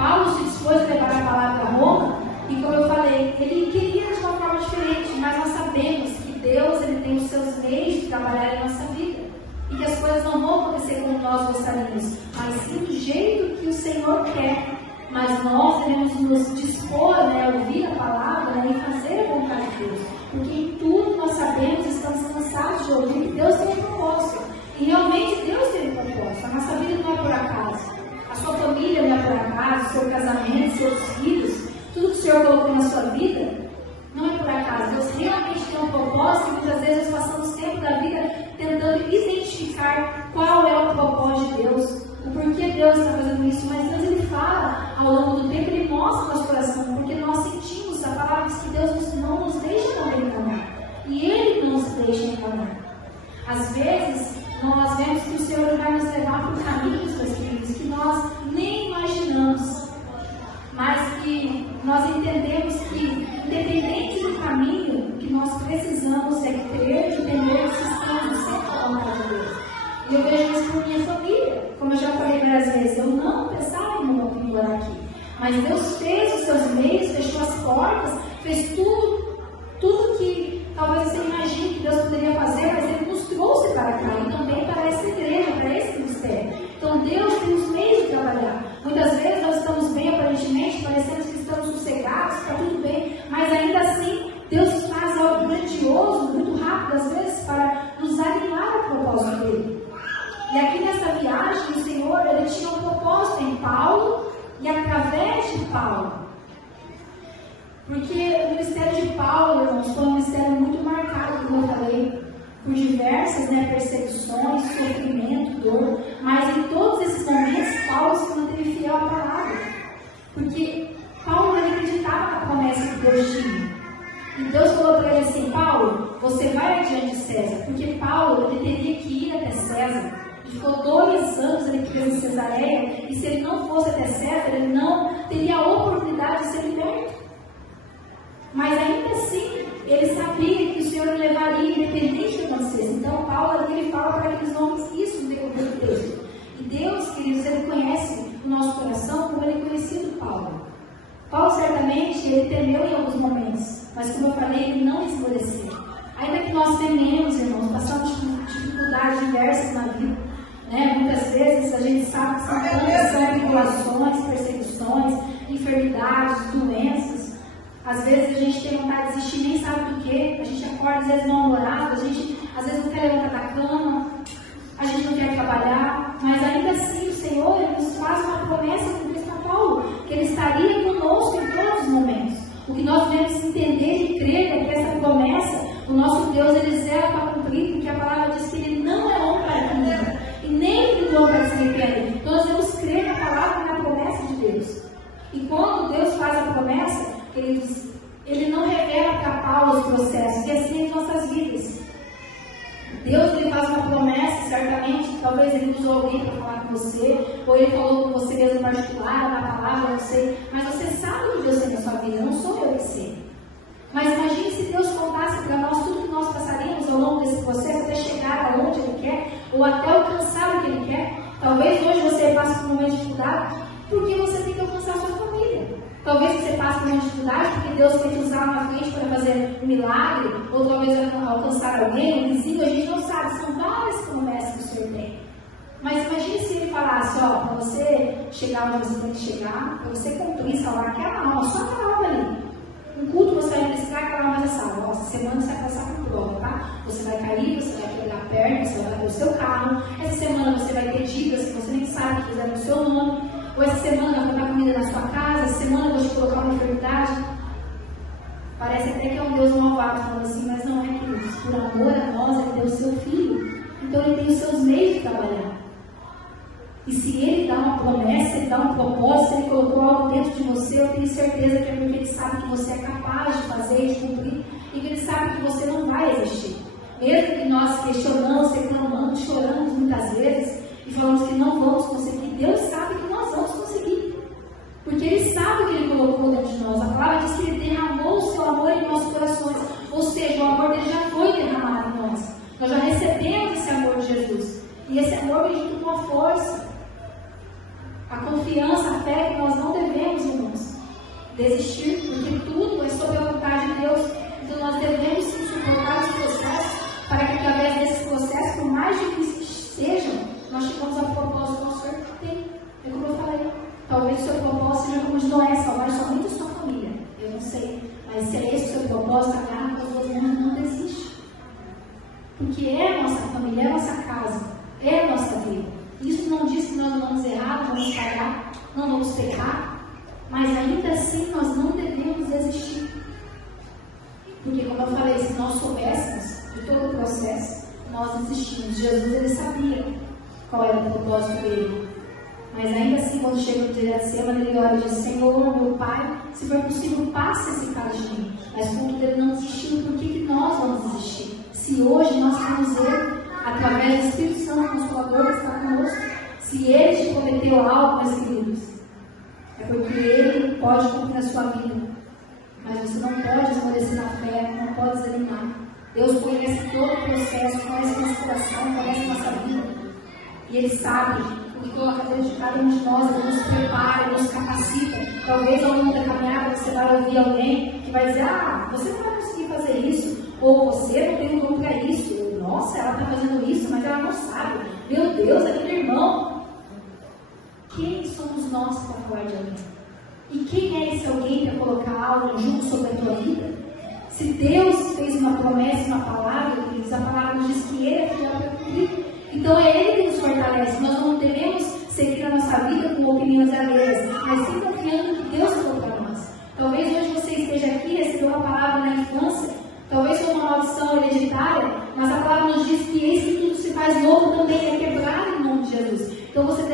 Paulo se dispôs a levar a palavra a Roma, e como eu falei, ele queria de uma forma diferente, mas nós sabemos que Deus ele tem os seus meios de trabalhar em nossa vida, e que as coisas não vão acontecer como nós gostaríamos, mas sim do jeito que o Senhor quer. Mas nós devemos nos dispor, a ouvir a palavra, e fazer a vontade de Deus, porque em tudo nós sabemos, estamos cansados de ouvir que Deus tem um propósito, e realmente Deus tem um propósito. A nossa vida não é por acaso, a sua família não é por acaso, o seu casamento, seus filhos, tudo que o Senhor colocou na sua vida não é por acaso. Deus realmente tem um propósito, e muitas vezes nós passamos tempo da vida tentando identificar qual é o propósito de Deus, o porquê Deus está fazendo isso. Mas Deus ele fala ao longo do tempo, ele mostra no nosso coração, porque nós sentimos. A palavra diz que Deus não nos deixa também enganar, e Ele não nos deixa enganar. Às vezes nós vemos que o Senhor vai nos levar por caminhos, meus queridos, que nós nem imaginamos, mas que nós entendemos que, independente do caminho, que nós precisamos é crer e entender que estamos sempre à vontade de Deus. E eu vejo isso por minha família. Como eu já falei várias vezes, eu não pensava em morar aqui, mas Deus fez os seus meios, fechou as portas, fez tudo que talvez você imagine que Deus poderia fazer, mas Ele nos trouxe para cá, e também para essa igreja, para esse ministério. Então Deus tem os meios de trabalhar. Muitas vezes nós estamos bem aparentemente, parecendo que estamos sossegados, está tudo bem, mas ainda assim Deus faz algo grandioso, muito rápido às vezes, para nos alinhar ao propósito dele. E aqui nessa viagem o Senhor ele tinha um propósito em Paulo e através de Paulo. Porque o ministério de Paulo, irmãos, foi um ministério muito marcado, como eu falei, por diversas perseguições, sofrimento, dor, mas em todos esses momentos Paulo se manteve fiel à palavra, porque Paulo ele acreditava na promessa que Deus tinha. E Deus falou para ele assim: Paulo, você vai adiante de César, porque Paulo ele teria que ir até César. Ele ficou 2 anos ele preso em Cesareia, e se ele não fosse até César, ele não teria a oportunidade de ser liberto. Mas ainda assim, ele sabia que o Senhor o levaria independente do que acontecesse. Então, Paulo aqui ele fala para aqueles homens isso no decorrer do texto. E Deus, queridos, ele conhece o nosso coração como ele conhecia do Paulo. Paulo, certamente, ele temeu em alguns momentos, mas como eu falei, ele não esmoreceu. Ainda que nós tememos, irmãos, passamos por dificuldades diversas na vida, muitas vezes a gente sabe que são tantas tribulações, perseguições, enfermidades, doenças. Às vezes a gente tem vontade de desistir, nem sabe do que. A gente acorda às vezes mal-humorado, a gente às vezes não quer levantar da cama, a gente não quer trabalhar, mas ainda assim o Senhor ele nos faz uma promessa com Cristo Paulo, que Ele estaria conosco em todos os momentos. O que nós devemos entender e crer é que essa promessa, o nosso Deus, Ele zela para cumprir, porque a palavra diz que Ele não é homem para cumprir, e nem filho para se arrepender. Então nós devemos crer na palavra e na promessa de Deus. E quando Deus faz a promessa, Ele não revela para Paulo os processos, e assim em nossas vidas. Deus ele faz uma promessa, certamente, talvez Ele usou alguém para falar com você, ou Ele falou com você mesmo em particular, na palavra, eu não sei, mas você sabe o que Deus tem na sua vida, não sou eu que sei. Mas imagine se Deus contasse para nós tudo que nós passaríamos ao longo desse processo, até chegar aonde Ele quer, ou até alcançar o que Ele quer. Talvez hoje você passe por um momento de dificuldade, porque você tem que alcançar a sua família. Talvez você passe por uma dificuldade porque Deus quer te usar na frente para fazer um milagre, ou talvez alcançar alguém, um vizinho, a gente não sabe, são várias promessas que o Senhor tem. Mas imagine se Ele falasse, para você chegar onde você tem que chegar, para você cumprir, salvar aquela alma, só aquela alma ali. Um culto você vai precisar, aquela alma já salva. Essa semana você vai passar por prova, tá? Você vai cair, você vai quebrar a perna, você vai bater o seu carro. Essa semana você vai ter dívidas que você nem sabe que fizeram o seu nome. Ou essa semana eu vou dar comida na sua casa, essa semana eu vou te colocar uma enfermidade. Parece até que é um Deus malvado falando assim, mas não é, queridos. Por amor a nós, Ele deu o seu Filho. Então Ele tem os seus meios de trabalhar. E se Ele dá uma promessa, Ele dá um propósito, Ele colocou algo dentro de você, eu tenho certeza que é porque Ele sabe que você é capaz de fazer e de cumprir, e que Ele sabe que você não vai existir. Mesmo que nós questionamos, reclamamos, choramos muitas vezes, e falamos que não vamos conseguir, Deus sabe que nós vamos conseguir. Porque Ele sabe o que Ele colocou dentro de nós. A palavra diz que Ele derramou o seu amor em nossos corações. Ou seja, o amor dele já foi derramado em nós. Nós já recebemos esse amor de Jesus. E esse amor vem junto com a força. A confiança, a fé que nós não devemos talvez o seu propósito seja como de Noé, salvar somente a sua família. Eu não sei. Mas se é esse o seu propósito, agarra com as duas mãos, não desiste. Porque é a nossa família, é a nossa casa, é a nossa vida. Isso não diz que nós não vamos errar, não vamos falhar, não vamos pecar, mas ainda assim nós não devemos desistir. Porque, como eu falei, se nós soubéssemos de todo o processo, nós desistimos. Jesus, ele sabia qual era o propósito dele. Mas ainda assim, quando chega no dia de semana, ele olha e diz: Senhor, meu Pai, se for possível, passe esse cálice de mim. Mas como ele não desistiu, por que nós vamos desistir? Se hoje nós temos ele, através do Espírito Santo, Consolador, que está conosco, se ele te prometeu algo, meus queridos, é porque ele pode cumprir na sua vida. Mas você não pode esmorecer na fé, não pode desanimar. Deus conhece todo o processo, conhece nosso coração, conhece nossa vida. E Ele sabe o que coloca dentro de cada um de nós, Ele nos prepara, Ele nos capacita. Talvez ao longo da caminhada você vai ouvir alguém que vai dizer: você não vai conseguir fazer isso, ou você não tem um dom para isso. Nossa, ela está fazendo isso, mas ela não sabe. Meu Deus, é meu irmão. Quem somos nós para falar de alguém? E quem é esse alguém para colocar algo, um jugo sobre a tua vida? Se Deus fez uma promessa, uma palavra, a palavra nos diz que Ele é fiel para cumprir. Então é Ele que nos fortalece. Nós não devemos seguir a nossa vida com opiniões alheias, mas sim confiando que Deus falou para nós. Talvez hoje você esteja aqui, recebeu uma palavra na infância, talvez foi uma maldição hereditária, mas a palavra nos diz que esse tudo se faz novo também, é quebrado em nome de Jesus. Então você